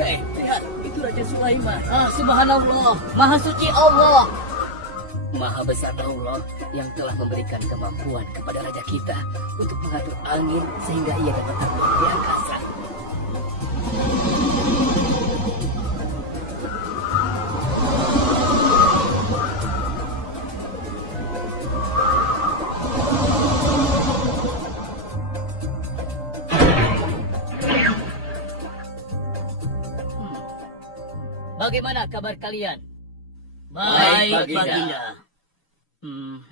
Hei, lihat, itu Raja Sulaiman. Subhanallah, Maha Suci Allah. Maha besar Allah yang telah memberikan kemampuan kepada raja kita untuk mengatur angin sehingga ia dapat terbang di angkasa. Bagaimana kabar kalian? Baik, Baginda.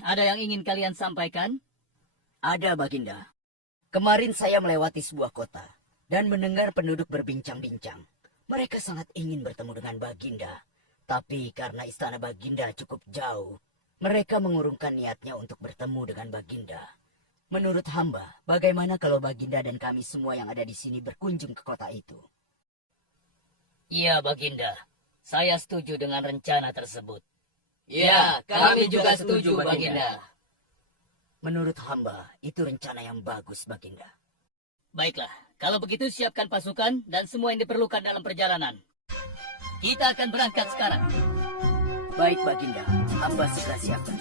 Ada yang ingin kalian sampaikan? Ada, Baginda. Kemarin saya melewati sebuah kota dan mendengar penduduk berbincang-bincang. Mereka sangat ingin bertemu dengan Baginda. Tapi karena istana Baginda cukup jauh, mereka mengurungkan niatnya untuk bertemu dengan Baginda. Menurut hamba, bagaimana kalau Baginda dan kami semua yang ada di sini berkunjung ke kota itu? Iya, Baginda. Saya setuju dengan rencana tersebut. Ya, kami juga setuju, Baginda. Menurut hamba, itu rencana yang bagus, Baginda. Baiklah, kalau begitu siapkan pasukan dan semua yang diperlukan dalam perjalanan. Kita akan berangkat sekarang. Baik, Baginda. Hamba segera siapkan.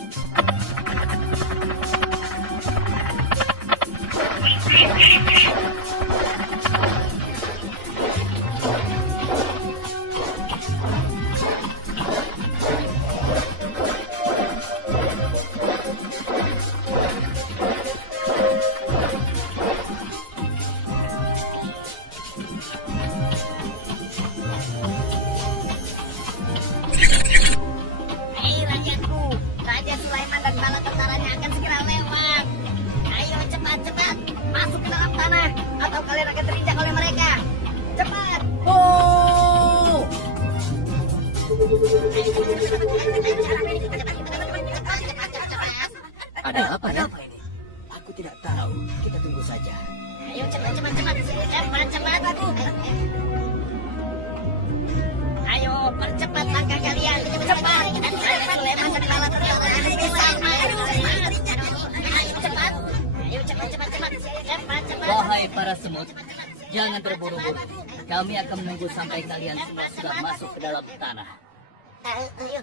Hei rajaku, Raja Sulaiman dan bala tentaranya akan segera lewat. Ayo cepat-cepat masuk ke dalam tanah atau kalian akan terinjak oleh mereka. Cepat! Oh! Ada apa ya? Aku tidak tahu. Kita tunggu saja. Ayo cepat-cepat. Ayo percepat langkah kalian. Cepat! Dan Raja Sulaiman dan bala tentaranya akan bersama. Ayo cepat! Ayo cepat. Wahai para semut, jangan terburu-buru. Kami akan menunggu sampai kalian semua sudah masuk ke dalam tanah. Ayo.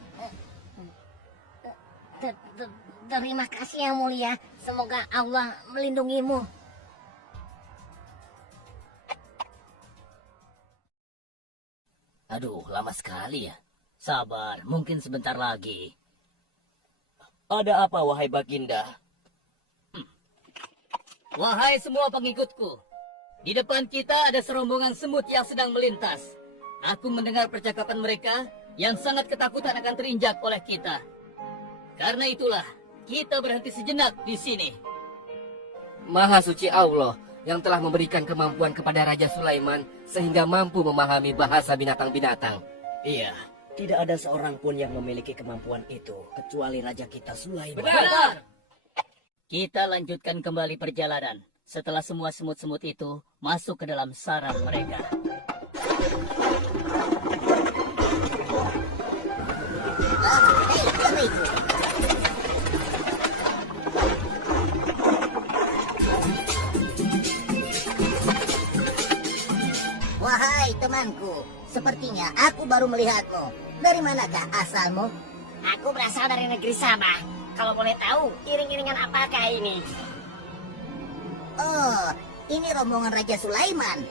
Terima kasih yang mulia. Semoga Allah melindungimu. Aduh, lama sekali ya. Sabar, mungkin sebentar lagi. Ada apa, wahai Baginda? Wahai semua pengikutku, di depan kita ada serombongan semut yang sedang melintas. Aku mendengar percakapan mereka yang sangat ketakutan akan terinjak oleh kita. Karena itulah, kita berhenti sejenak di sini. Maha suci Allah yang telah memberikan kemampuan kepada Raja Sulaiman sehingga mampu memahami bahasa binatang-binatang. Iya, tidak ada seorang pun yang memiliki kemampuan itu kecuali raja kita Sulaiman. Benar! Kita lanjutkan kembali perjalanan setelah semua semut-semut itu masuk ke dalam sarang mereka. Hei, siapa itu? Wahai temanku, sepertinya aku baru melihatmu. Dari manakah asalmu? Aku berasal dari negeri Sabah. Kalau boleh tahu, iring-iringan apakah ini? Oh, ini rombongan Raja Sulaiman.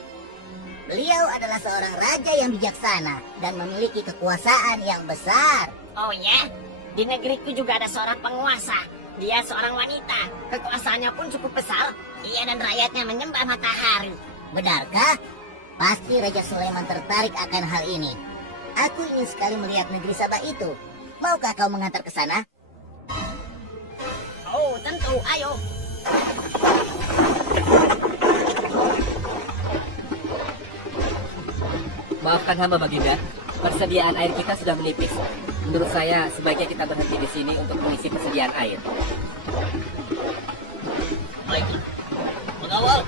Beliau adalah seorang raja yang bijaksana dan memiliki kekuasaan yang besar. Oh ya? Di negeriku juga ada seorang penguasa. Dia seorang wanita. Kekuasaannya pun cukup besar. Ia dan rakyatnya menyembah matahari. Benarkah? Pasti Raja Sulaiman tertarik akan hal ini. Aku ingin sekali melihat negeri Sabah itu. Maukah kau mengantar ke sana? Oh, tentu. Ayo. Maafkan hamba, Baginda. Persediaan air kita sudah menipis. Menurut saya, sebaiknya kita berhenti di sini untuk mengisi persediaan air. Baiklah. Pengawal,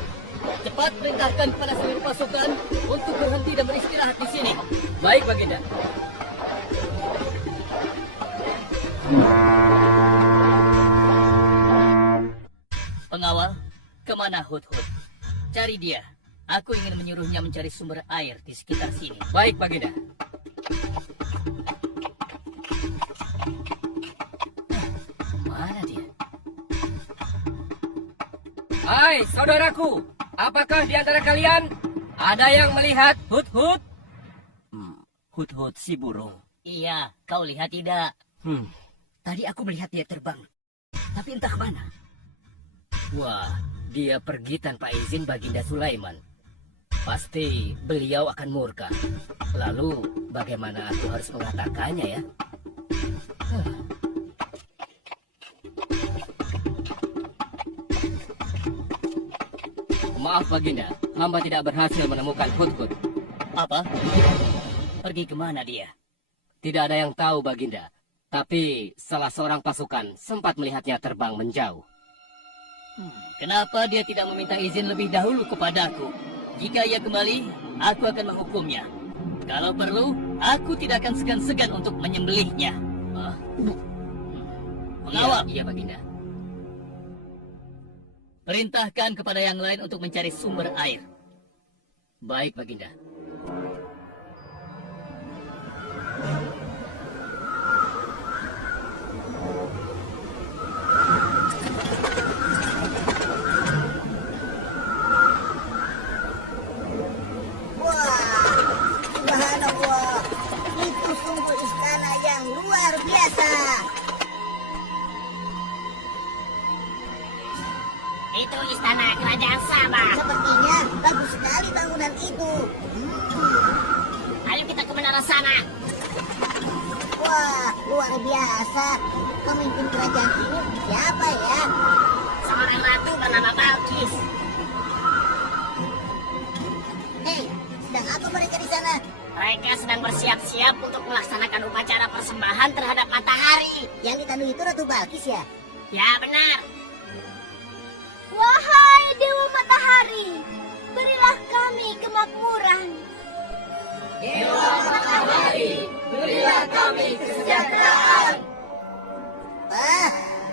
cepat perintahkan kepada seluruh pasukan untuk berhenti dan beristirahat di sini. Baik, Baginda. Pengawal, kemana Hud-Hud? Cari dia. Aku ingin menyuruhnya mencari sumber air di sekitar sini. Baik, Baginda. Mana dia? Hai, saudaraku. Apakah di antara kalian ada yang melihat Hut-Hut? Hut-hut si burung. Iya, kau lihat tidak? Tadi aku melihat dia terbang. Tapi entah kemana. Wah, dia pergi tanpa izin Baginda Sulaiman. Pasti beliau akan murka. Lalu, bagaimana aku harus mengatakannya ya? Maaf Baginda, hamba tidak berhasil menemukan Hut-Hut. Apa? Pergi kemana dia? Tidak ada yang tahu Baginda. Tapi salah seorang pasukan sempat melihatnya terbang menjauh. Kenapa dia tidak meminta izin lebih dahulu kepadaku? Jika ia kembali, aku akan menghukumnya. Kalau perlu, aku tidak akan segan-segan untuk menyembelihnya. Pengawal, Iya Baginda. perintahkan kepada yang lain untuk mencari sumber air. Baik Baginda. Wah, subhanallah. Itu sungguh istana yang luar biasa. Itu istana kerajaan Sabah. Sepertinya bagus sekali bangunan itu. Ayo kita ke menara sana. Wah, luar biasa. Pemimpin kerajaan ini siapa ya? Seorang ratu bernama Balkis. Hei, sedang apa mereka di sana? Mereka sedang bersiap-siap untuk melaksanakan upacara persembahan terhadap matahari. Yang ditandui itu Ratu Balkis ya? Ya benar. Wahai Dewa Matahari, berilah kami kemakmuran. Dewa Matahari, berilah kami kesejahteraan. Ah,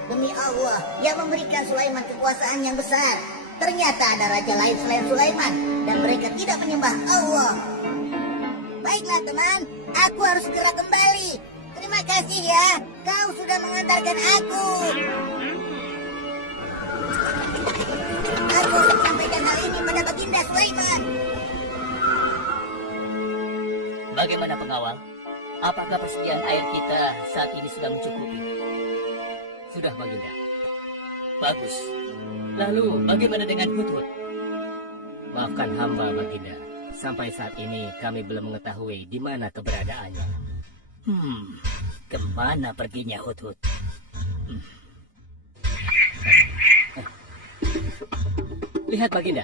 demi Allah, yang memberikan Sulaiman kekuasaan yang besar. Ternyata ada raja lain selain Sulaiman, dan mereka tidak menyembah Allah. Baiklah teman, aku harus segera kembali. Terima kasih ya, kau sudah mengantarkan aku. Aku harus menyampaikan hal ini pada Baginda Sulaiman. Bagaimana pengawal? Apakah persediaan air kita saat ini sudah mencukupi? Sudah Baginda. Bagus. Lalu bagaimana dengan Hut-Hut? Maafkan hamba Baginda. Sampai saat ini kami belum mengetahui di mana keberadaannya. Kemana perginya Hut-Hut? Lihat Baginda.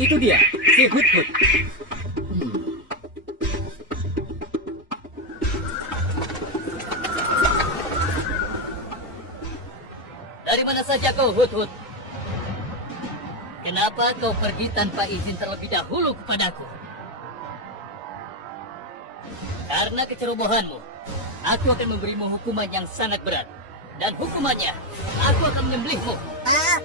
Itu dia, si Hut-Hut. Dari mana saja kau, Hut-Hut? Kenapa kau pergi tanpa izin terlebih dahulu kepadaku? Karena kecerobohanmu, aku akan memberimu hukuman yang sangat berat. Dan hukumannya, aku akan menyembelihmu. Ah,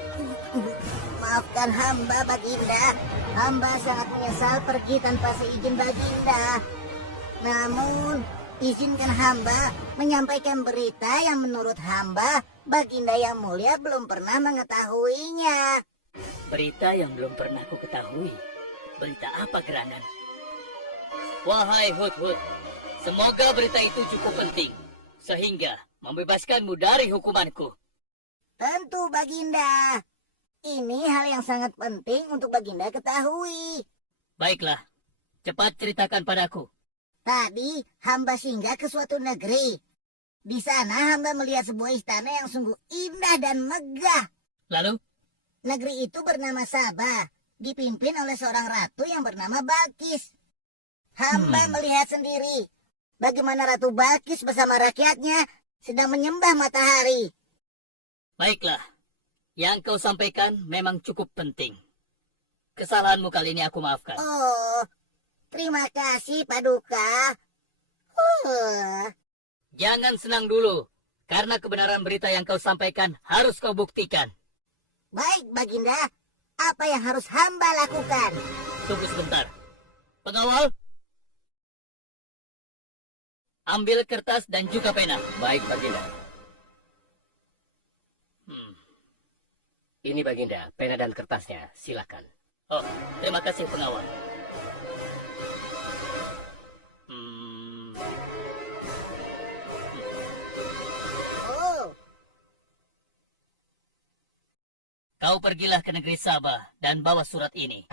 maafkan hamba Baginda. Hamba sangat menyesal pergi tanpa seizin Baginda. Namun, izinkan hamba menyampaikan berita yang menurut hamba Baginda yang mulia belum pernah mengetahuinya. Berita yang belum pernah ku ketahui. Berita apa gerangan? Wahai Hut-Hut, semoga berita itu cukup penting. Sehingga membebaskanmu dari hukumanku. Tentu Baginda. Ini hal yang sangat penting untuk Baginda ketahui. Baiklah, cepat ceritakan padaku. Tadi hamba singgah ke suatu negeri. Di sana hamba melihat sebuah istana yang sungguh indah dan megah. Lalu, Negeri itu bernama Sabah, dipimpin oleh seorang ratu yang bernama Balkis. Hamba melihat sendiri bagaimana Ratu Balkis bersama rakyatnya sedang menyembah matahari. baiklah. Yang kau sampaikan memang cukup penting. Kesalahanmu kali ini aku maafkan. Oh, terima kasih Paduka. Jangan senang dulu, karena kebenaran berita yang kau sampaikan harus kau buktikan. Baik Baginda, apa yang harus hamba lakukan? Tunggu sebentar. Pengawal, ambil kertas dan juga pena. Baik, Baginda. Ini Baginda, pena dan kertasnya. Silakan. Oh, terima kasih pengawal. Oh, Kau pergilah ke negeri Sabah dan bawa surat ini.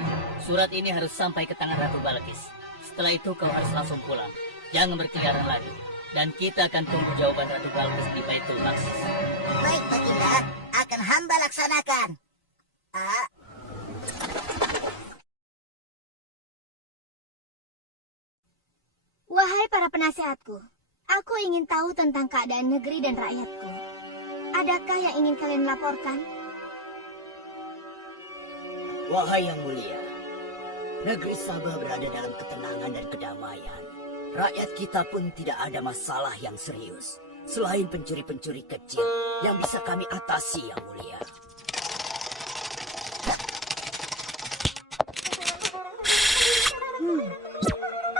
Surat ini harus sampai ke tangan Ratu Balkis. Setelah itu kau harus langsung pulang. Jangan berkeliaran lagi. Dan kita akan tunggu jawaban Ratu Balkis di Baitul Maqdis. baik Baginda, akan hamba laksanakan. Ah, Wahai para penasehatku, aku ingin tahu tentang keadaan negeri dan rakyatku. Adakah yang ingin kalian laporkan? Wahai yang mulia, negeri Sabah berada dalam ketenangan dan kedamaian. Rakyat kita pun tidak ada masalah yang serius, selain pencuri-pencuri kecil yang bisa kami atasi, yang mulia.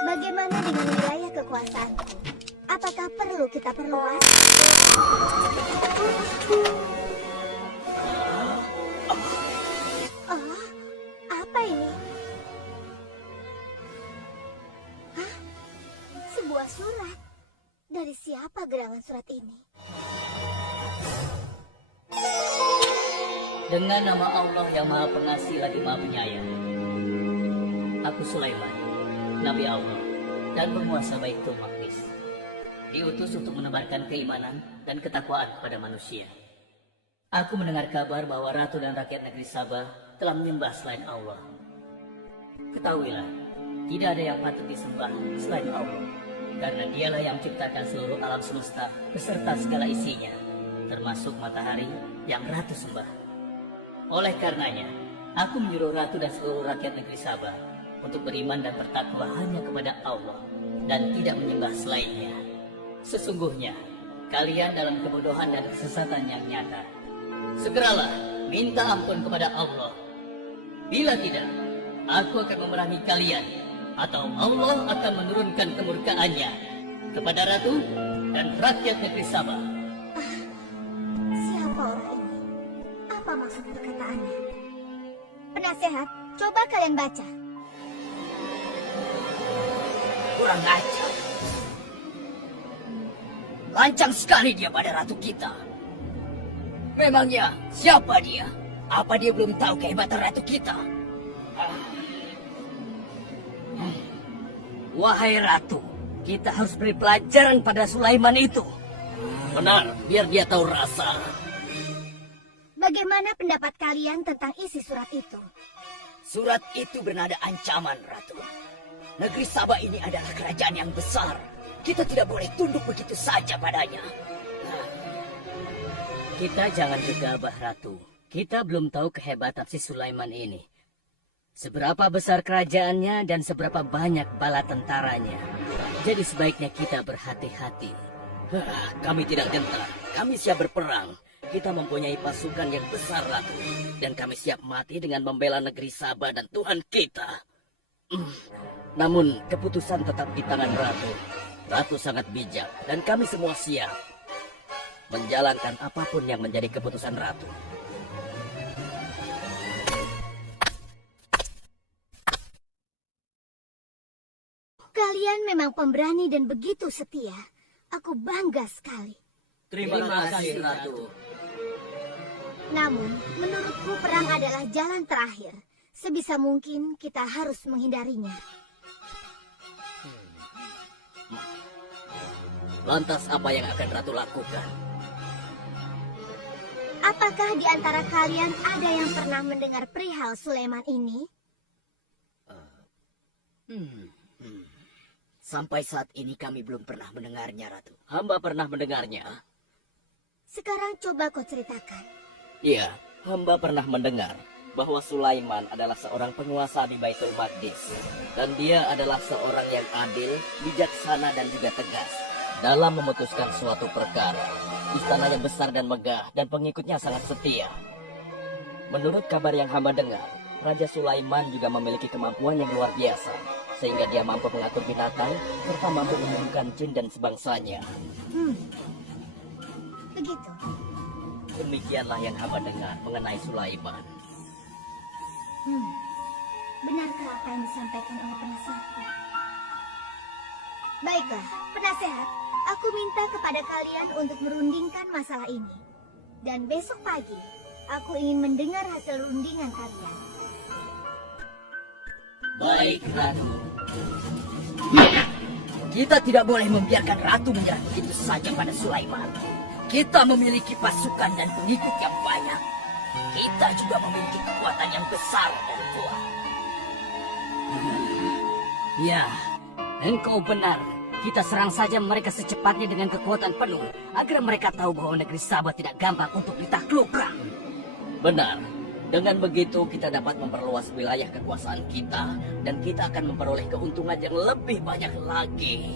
Bagaimana dengan wilayah kekuasaanku? Apakah perlu kita perluas? Oh, apa ini? Hah? Sebuah surat. Dari siapa gerangan surat ini? Dengan nama Allah yang Maha Pengasih lagi Maha Penyayang. Aku Sulaiman, Nabi Allah, dan penguasa Baitul Maqdis. Diutus untuk menebarkan keimanan dan ketakwaan kepada manusia. Aku mendengar kabar bahwa Ratu dan rakyat negeri Sabah telah menyembah selain Allah. Ketahuilah, tidak ada yang patut disembah selain Allah. Karena dialah yang menciptakan seluruh alam semesta beserta segala isinya, termasuk matahari yang Ratu sembah. Oleh karenanya, aku menyuruh Ratu dan seluruh rakyat negeri Sabah untuk beriman dan bertakwa hanya kepada Allah dan tidak menyembah selainnya. Sesungguhnya, kalian dalam kebodohan dan kesesatan yang nyata. Segeralah minta ampun kepada Allah. Bila tidak, aku akan memerangi kalian, atau Allah akan menurunkan kemurkaannya kepada Ratu dan rakyat negeri Sabah. Siapa orang ini? Apa maksud perkataannya? Penasehat, coba kalian baca. Kurang ajar. Lancang sekali dia pada ratu kita. Memangnya siapa dia? Apa dia belum tahu kehebatan ratu kita? Wahai ratu, kita harus beri pelajaran pada Sulaiman itu. Benar, biar dia tahu rasa. Bagaimana pendapat kalian tentang isi surat itu? Surat itu bernada ancaman, Ratu. Negeri Sabah ini adalah kerajaan yang besar. Kita tidak boleh tunduk begitu saja padanya. Kita jangan gegabah, Ratu. Kita belum tahu kehebatan si Sulaiman ini. Seberapa besar kerajaannya dan seberapa banyak bala tentaranya. Jadi sebaiknya kita berhati-hati. Kami tidak gentar. Kami siap berperang. Kita mempunyai pasukan yang besar, Ratu. Dan kami siap mati dengan membela negeri Sabah dan Tuhan kita. Namun, keputusan tetap di tangan Ratu. Ratu sangat bijak, dan kami semua siap menjalankan apapun yang menjadi keputusan Ratu. Kalian memang pemberani dan begitu setia. Aku bangga sekali. Terima kasih, Ratu. Namun, menurutku perang adalah jalan terakhir. Sebisa mungkin kita harus menghindarinya. Lantas apa yang akan Ratu lakukan? Apakah di antara kalian ada yang pernah mendengar perihal Sulaiman ini? Sampai saat ini kami belum pernah mendengarnya, Ratu. Hamba pernah mendengarnya. Sekarang coba kau ceritakan. Iya, hamba pernah mendengar bahwa Sulaiman adalah seorang penguasa di Baitul Maqdis. Dan dia adalah seorang yang adil, bijaksana, dan juga tegas dalam memutuskan suatu perkara. Istananya besar dan megah, dan pengikutnya sangat setia. Menurut kabar yang hamba dengar, Raja Sulaiman juga memiliki kemampuan yang luar biasa, sehingga dia mampu mengatur binatang serta mampu menyembuhkan jin dan sebangsanya. Begitu. Demikianlah yang hamba dengar mengenai Sulaiman. Benarkah apa yang disampaikan oleh penasehat? Baiklah, penasehat, aku minta kepada kalian untuk merundingkan masalah ini. Dan besok pagi, aku ingin mendengar hasil rundingan kalian. Baik, Ratu. Kita tidak boleh membiarkan ratu menyerah begitu saja pada Sulaiman. Kita memiliki pasukan dan pengikut yang banyak. Kita juga memiliki kekuatan yang besar dan kuat. Ya, engkau benar. Kita serang saja mereka secepatnya dengan kekuatan penuh, agar mereka tahu bahwa negeri Sabah tidak gampang untuk ditaklukkan. Benar. Dengan begitu kita dapat memperluas wilayah kekuasaan kita dan kita akan memperoleh keuntungan yang lebih banyak lagi.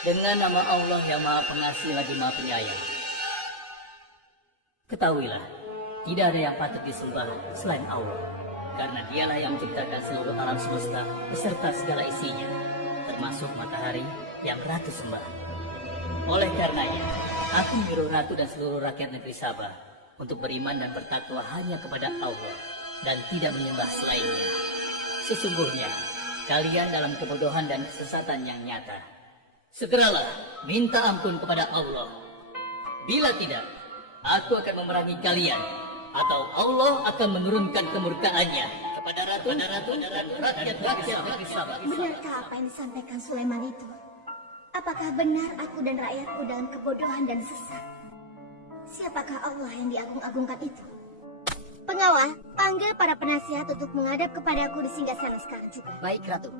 Dengan nama Allah yang Maha Pengasih lagi Maha Penyayang. Ketahuilah, tidak ada yang patut disembah selain Allah. Karena dialah yang menciptakan seluruh alam semesta beserta segala isinya, termasuk matahari yang Ratu sembah. Oleh karenanya, aku menyuruh Ratu dan seluruh rakyat negeri Sabah untuk beriman dan bertakwa hanya kepada Allah dan tidak menyembah selainnya. Sesungguhnya, kalian dalam kebodohan dan kesesatan yang nyata. Segeralah minta ampun kepada Allah. Bila tidak, aku akan memerangi kalian, atau Allah akan menurunkan kemurkaannya kepada ratu dan rakyat negeri Sabah. Benarkah apa yang disampaikan Sulaiman itu? Apakah benar aku dan rakyatku dalam kebodohan dan sesat? Siapakah Allah yang diagung-agungkan itu? Pengawal, panggil para penasihat untuk menghadap kepadaku di singgasana sekarang juga. Baik, Ratu.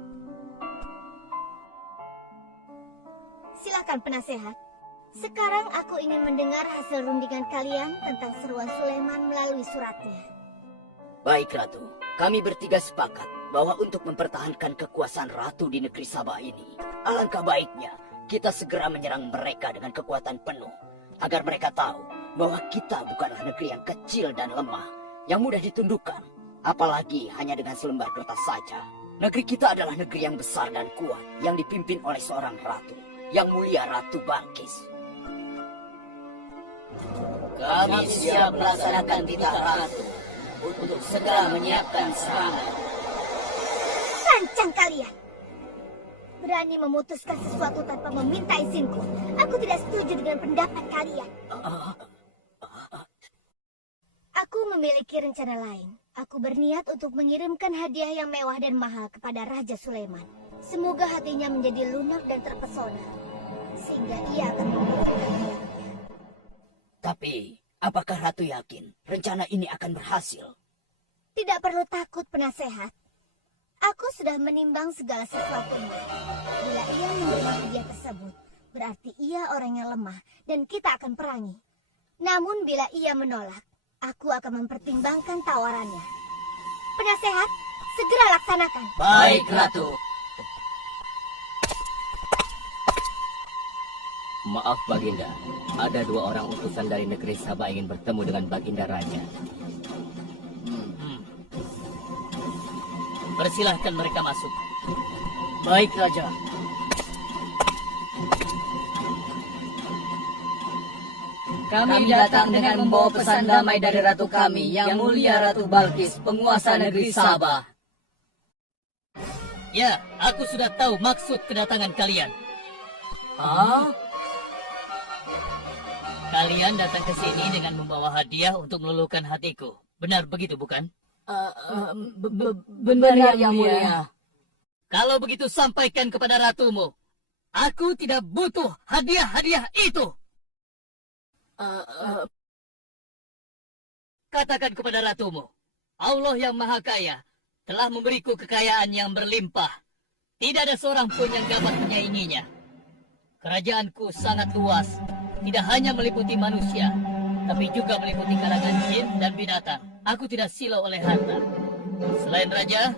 Silakan penasehat. Sekarang aku ingin mendengar hasil rundingan kalian tentang seruan Sulaiman melalui suratnya. Baik, Ratu. Kami bertiga sepakat bahwa untuk mempertahankan kekuasaan Ratu di negeri Sabah ini, alangkah baiknya kita segera menyerang mereka dengan kekuatan penuh, agar mereka tahu bahwa kita bukanlah negeri yang kecil dan lemah, yang mudah ditundukkan, apalagi hanya dengan selembar kertas saja. Negeri kita adalah negeri yang besar dan kuat, yang dipimpin oleh seorang ratu, yang mulia Ratu Balkis. Kami siap melaksanakan titah Ratu untuk segera menyiapkan serangan. Lancang kalian! Berani memutuskan sesuatu tanpa meminta izinku. Aku tidak setuju dengan pendapat kalian. Aku memiliki rencana lain. Aku berniat untuk mengirimkan hadiah yang mewah dan mahal kepada Raja Sulaiman. Semoga hatinya menjadi lunak dan terpesona, sehingga ia akan membolehkan. Tapi, apakah Ratu yakin rencana ini akan berhasil? Tidak perlu takut, penasehat. Aku sudah menimbang segala sesuatunya. Bila ia menerima hadiah tersebut, berarti ia orang yang lemah dan kita akan perangi. Namun bila ia menolak, aku akan mempertimbangkan tawarannya. Penasehat, segera laksanakan. Baik, Ratu. Maaf Baginda, ada 2 orang utusan dari negeri Sabah ingin bertemu dengan Baginda Raja. Persilahkan mereka masuk. Baik, Raja. Kami datang dengan membawa pesan damai dari Ratu kami, yang mulia Ratu Balkis, penguasa negeri Sabah. Ya, aku sudah tahu maksud kedatangan kalian. Kalian datang ke sini dengan membawa hadiah untuk meluluhkan hatiku. Benar begitu, bukan? Benar, Yang Mulia. Kalau begitu sampaikan kepada ratumu. Aku tidak butuh hadiah-hadiah itu. Katakan kepada ratumu, Allah yang Maha Kaya telah memberiku kekayaan yang berlimpah. Tidak ada seorang pun yang dapat menyainginya. Kerajaanku sangat luas, tidak hanya meliputi manusia, tapi juga meliputi kalangan jin dan binatang. Aku tidak silau oleh harta. Selain raja,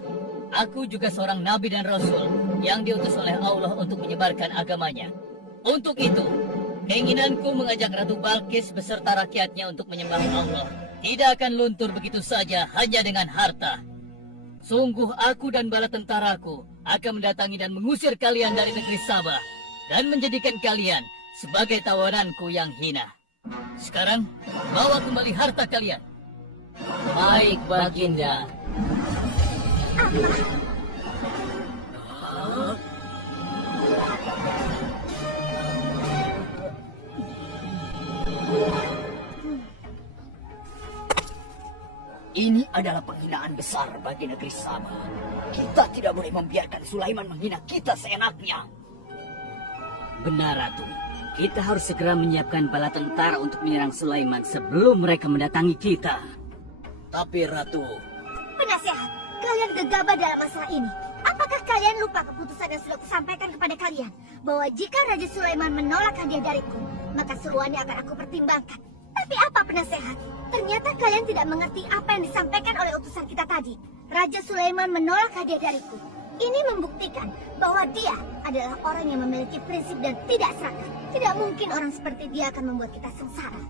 Aku juga seorang nabi dan rasul yang diutus oleh Allah untuk menyebarkan agamanya. Untuk itu, keinginanku mengajak Ratu Balkis beserta rakyatnya untuk menyembah Allah tidak akan luntur begitu saja hanya dengan harta. Sungguh aku dan bala tentaraku akan mendatangi dan mengusir kalian dari negeri Sabah dan menjadikan kalian sebagai tawananku yang hina. Sekarang, bawa kembali harta kalian. Baik, Baginda. Ini adalah penghinaan besar bagi negeri Sabah. Kita tidak boleh membiarkan Sulaiman menghina kita seenaknya. Benar, Ratu. Kita harus segera menyiapkan bala tentara untuk menyerang Sulaiman sebelum mereka mendatangi kita. Tapi Ratu, Penasehat, kalian gegabah dalam masalah ini. Apakah kalian lupa keputusan yang sudah kusampaikan kepada kalian? Bahwa jika Raja Sulaiman menolak hadiah dariku, maka seruannya akan aku pertimbangkan. Tapi apa penasehat? Ternyata kalian tidak mengerti apa yang disampaikan oleh utusan kita tadi. Raja Sulaiman menolak hadiah dariku. Ini membuktikan bahwa dia adalah orang yang memiliki prinsip dan tidak serakah. Tidak mungkin orang seperti dia akan membuat kita sengsara.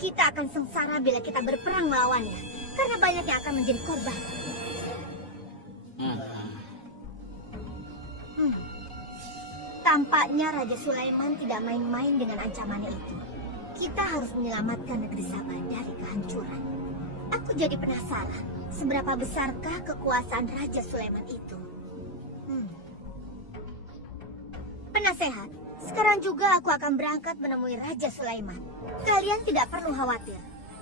Kita akan sengsara bila kita berperang melawannya, karena banyak yang akan menjadi korban. Tampaknya Raja Sulaiman tidak main-main dengan ancamannya itu. Kita harus menyelamatkan negeri Sabah dari kehancuran. Aku jadi penasaran, seberapa besarkah kekuasaan Raja Sulaiman itu? Penasehat, sekarang juga aku akan berangkat menemui Raja Sulaiman. Kalian tidak perlu khawatir,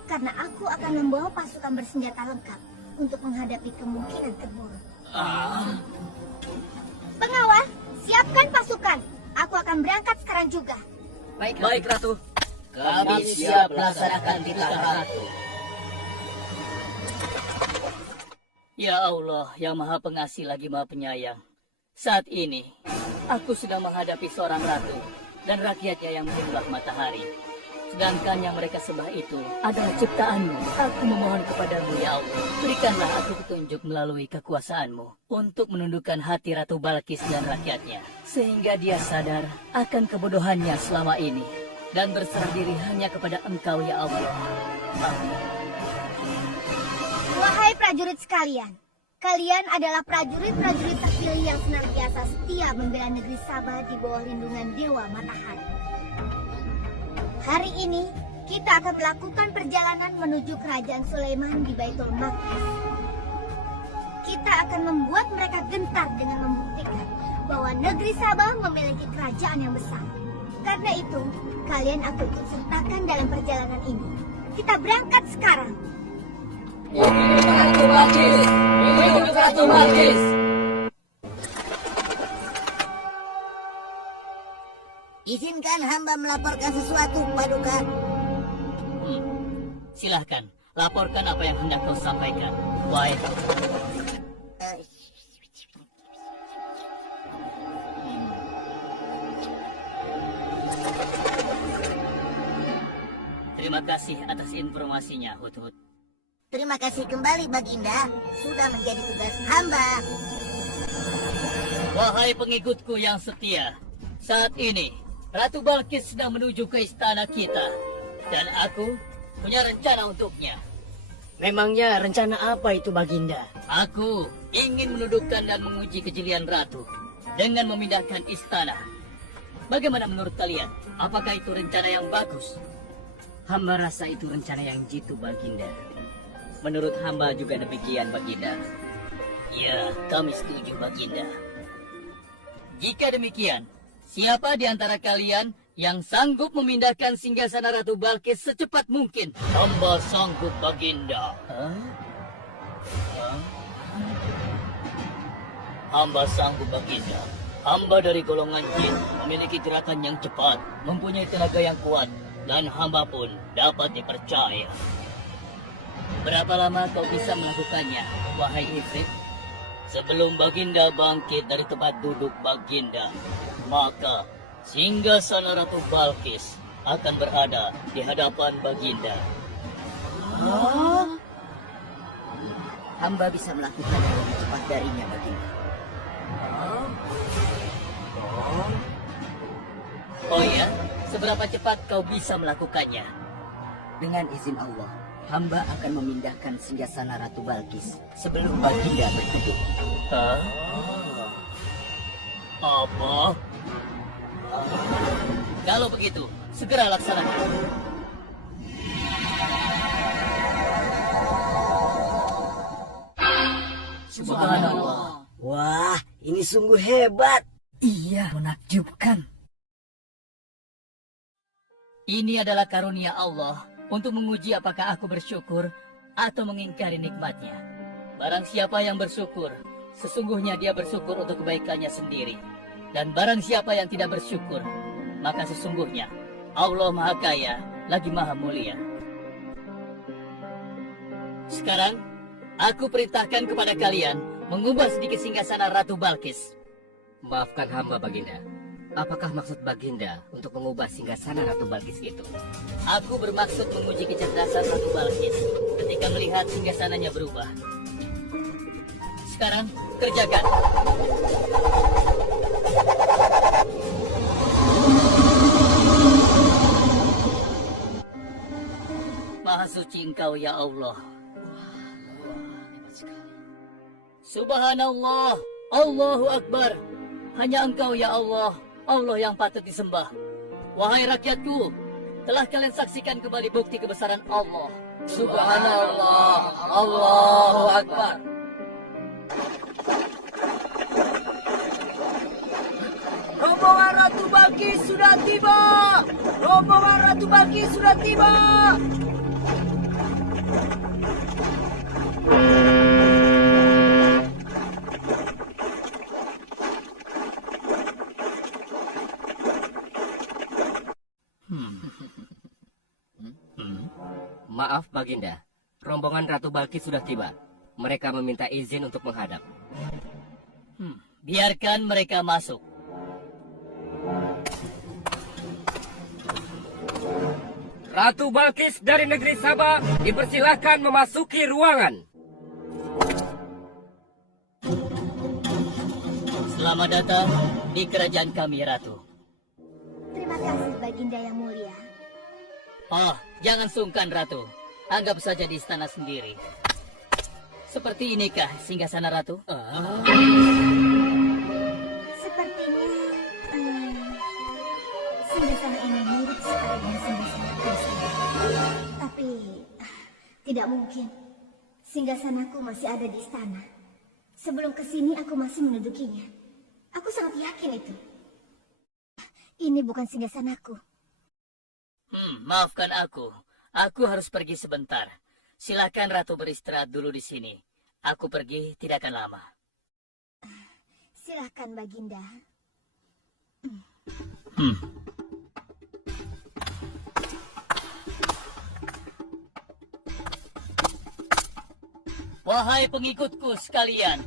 karena aku akan membawa pasukan bersenjata lengkap untuk menghadapi kemungkinan terburuk. Pengawal, siapkan pasukan. Aku akan berangkat sekarang juga. Baik, Ratu. kami siap melaksanakan titah Ratu. Ya Allah, yang maha pengasih lagi maha penyayang. Saat ini, aku sedang menghadapi seorang ratu dan rakyatnya yang menjadi matahari. Sedangkan yang mereka sembah itu adalah ciptaanmu. Aku memohon kepadamu, ya Allah. Berikanlah aku petunjuk melalui kekuasaanmu untuk menundukkan hati Ratu Balkis dan rakyatnya. Sehingga dia sadar akan kebodohannya selama ini dan berserah diri hanya kepada Engkau, ya Allah. Amin. Wahai prajurit sekalian, kalian adalah prajurit-prajurit terpilih yang senantiasa setia membela negeri Sabah di bawah lindungan Dewa Matahari. Hari ini, kita akan melakukan perjalanan menuju kerajaan Sulaiman di Baitul Maqdis. Kita akan membuat mereka gentar dengan membuktikan bahwa negeri Sabah memiliki kerajaan yang besar. Karena itu, kalian aku ikut sertakan dalam perjalanan ini. Kita berangkat sekarang. Ratu Balkis! Hidup Ratu Balkis! Izinkan hamba melaporkan sesuatu, Paduka. Silahkan, laporkan apa yang hendak kau sampaikan. Wahai Terima kasih atas informasinya, Hut-Hut. Terima kasih kembali, Baginda. Sudah menjadi tugas hamba. Wahai pengikutku yang setia, saat ini Ratu Balkis sedang menuju ke istana kita. Dan aku punya rencana untuknya. Memangnya rencana apa itu, Baginda? Aku ingin menundukkan dan menguji kejelian Ratu dengan memindahkan istana. Bagaimana menurut kalian? Apakah itu rencana yang bagus? Hamba rasa itu rencana yang jitu, Baginda. Menurut hamba juga demikian, Baginda. Ya, kami setuju, Baginda. Jika demikian, siapa di antara kalian yang sanggup memindahkan singgasana Ratu Balkis secepat mungkin? Hamba sanggup, Baginda. Hamba sanggup, Baginda. Hamba dari golongan jin, memiliki gerakan yang cepat, mempunyai tenaga yang kuat, dan hamba pun dapat dipercaya. Berapa lama kau bisa melakukannya, wahai Ifrit? Sebelum Baginda bangkit dari tempat duduk Baginda, maka singgasana Ratu Balkis akan berada di hadapan Baginda. hamba bisa melakukannya lebih cepat darinya, Baginda. Oh ya, seberapa cepat kau bisa melakukannya? Dengan izin Allah, hamba akan memindahkan singgasana Ratu Balkis sebelum Baginda berkedip. Hah? Apa? Kalau begitu, segera laksanakan. Subhanallah. Wah, ini sungguh hebat. Iya, menakjubkan. Ini adalah karunia Allah untuk menguji apakah aku bersyukur atau mengingkari nikmatnya. Barang siapa yang bersyukur, sesungguhnya dia bersyukur untuk kebaikannya sendiri. Dan barang siapa yang tidak bersyukur, maka sesungguhnya Allah Maha Kaya lagi Maha Mulia. Sekarang, aku perintahkan kepada kalian mengubah sedikit singgasana Ratu Balkis. Maafkan hamba, Baginda. Apakah maksud Baginda untuk mengubah singgasana Ratu Balkis itu? Aku bermaksud menguji kecerdasan Ratu Balkis ketika melihat singgasananya berubah. Sekarang, kerjakan. Maha suci Engkau ya Allah. Subhanallah, Allahu Akbar. Hanya Engkau ya Allah, Allah yang patut disembah. Wahai rakyatku, telah kalian saksikan kembali bukti kebesaran Allah. Subhanallah, Allahu Akbar. Rombongan Ratu Balkis sudah tiba. Rombongan Ratu Balkis sudah tiba. Maaf, Baginda. Rombongan Ratu Balkis sudah tiba. Mereka meminta izin untuk menghadap. Biarkan mereka masuk. Ratu Balkis dari negeri Sabah dipersilahkan memasuki ruangan. Selamat datang di kerajaan kami, Ratu. Terima kasih, Baginda yang mulia. Oh, jangan sungkan, Ratu. Anggap saja di istana sendiri. Seperti inikah singgasana Ratu? Sepertinya singgasana ini mirip sekali dengan singgasana Krishna. Tapi tidak mungkin. Singgasanaku masih ada di istana. Sebelum kesini aku masih mendudukinya. Aku sangat yakin itu. Ini bukan singgasanaku. Maafkan aku. Aku harus pergi sebentar. Silakan Ratu beristirahat dulu di sini. Aku pergi tidak akan lama. Silakan, Baginda. Wahai pengikutku sekalian,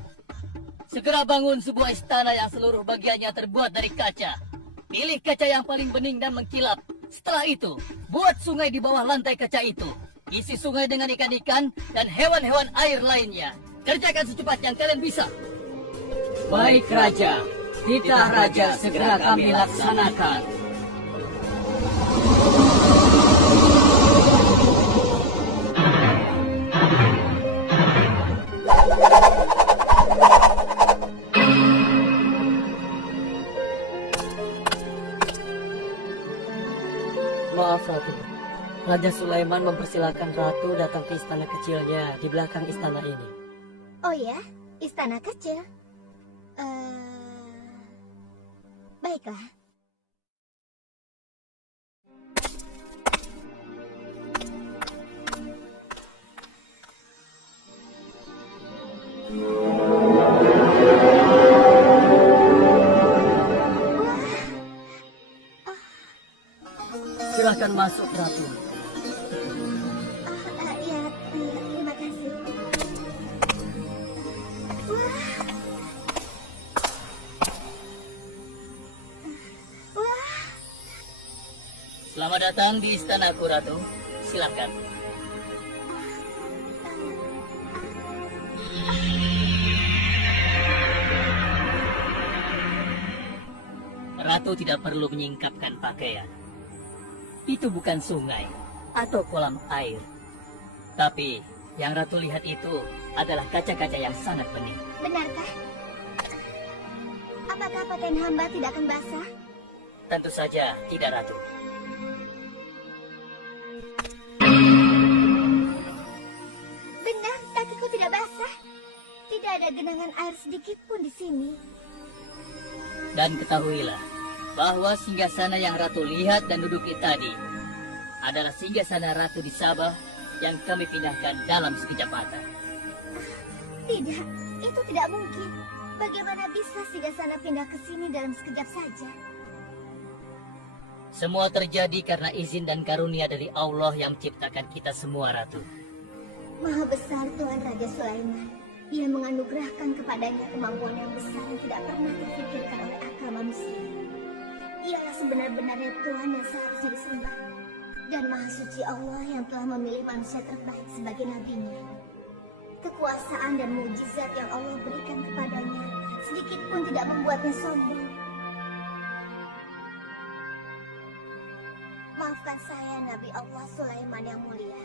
segera bangun sebuah istana yang seluruh bagiannya terbuat dari kaca. Pilih kaca yang paling bening dan mengkilap. Setelah itu, buat sungai di bawah lantai kaca itu. Isi sungai dengan ikan-ikan dan hewan-hewan air lainnya. Kerjakan secepat yang kalian bisa. Baik, Raja. Titah Raja segera kami laksanakan. Maaf, Ratu. Raja Sulaiman mempersilahkan Ratu datang ke istana kecilnya di belakang istana ini. Oh ya, istana kecil. Baiklah. Silahkan masuk, Ratu. Ya, terima kasih. Wah, Selamat datang di istanaku, Ratu. Silakan. Ratu tidak perlu menyingkapkan pakaian. Itu bukan sungai atau kolam air. Tapi yang Ratu lihat itu adalah kaca-kaca yang sangat bening. Benarkah? Apakah pakaian hamba tidak akan basah? Tentu saja tidak, Ratu. Benar, kakiku tidak basah. Tidak ada genangan air sedikit pun di sini. Dan ketahuilah bahwa singgasana yang Ratu lihat dan duduki tadi adalah singgasana Ratu di Sabah yang kami pindahkan dalam sekejap mata. Tidak, itu tidak mungkin. Bagaimana bisa Singgasana pindah ke sini dalam sekejap saja? Semua terjadi karena izin dan karunia dari Allah yang menciptakan kita semua, Ratu. Maha besar Tuhan Raja Sulaiman. Ia menganugerahkan kepadanya kemampuan yang besar yang tidak pernah terfikirkan oleh akal manusia. Ialah sebenar-benarnya Tuhan yang seharusnya disembah. Dan Maha Suci Allah yang telah memilih manusia terbaik sebagai nabinya. Kekuasaan dan mujizat yang Allah berikan kepadanya sedikit pun tidak membuatnya sombong. Maafkan saya, Nabi Allah Sulaiman yang mulia.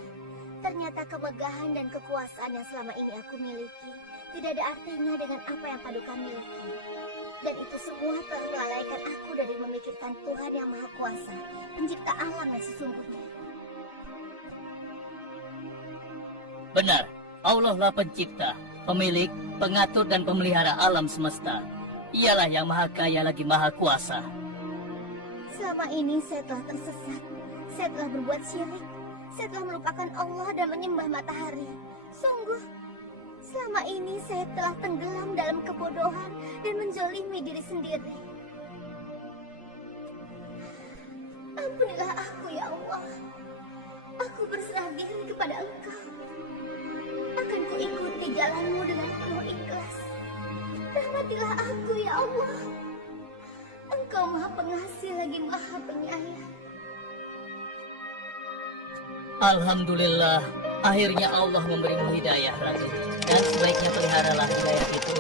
Ternyata kemegahan dan kekuasaan yang selama ini aku miliki tidak ada artinya dengan apa yang Paduka miliki. Dan itu semua telah melalaikan aku dari memikirkan Tuhan yang Maha Kuasa, pencipta alam yang sesungguhnya. Benar, Allah lah pencipta, pemilik, pengatur dan pemelihara alam semesta. Ialah yang maha kaya lagi maha kuasa. Selama ini saya telah tersesat. Saya telah berbuat syirik. Saya telah melupakan Allah dan menyembah matahari. Sungguh, selama ini saya telah tenggelam dalam kebodohan dan menzolimi diri sendiri. Ampunilah aku, ya Allah. Aku berserah diri kepada Engkau. Akan kuikuti jalanmu dengan penuh ikhlas. Rahmatilah aku, ya Allah. Engkau Maha Pengasih lagi Maha Penyayang. Alhamdulillah, akhirnya Allah memberimu hidayah, Ratu. Dan sebaiknya peliharalah hidayah itu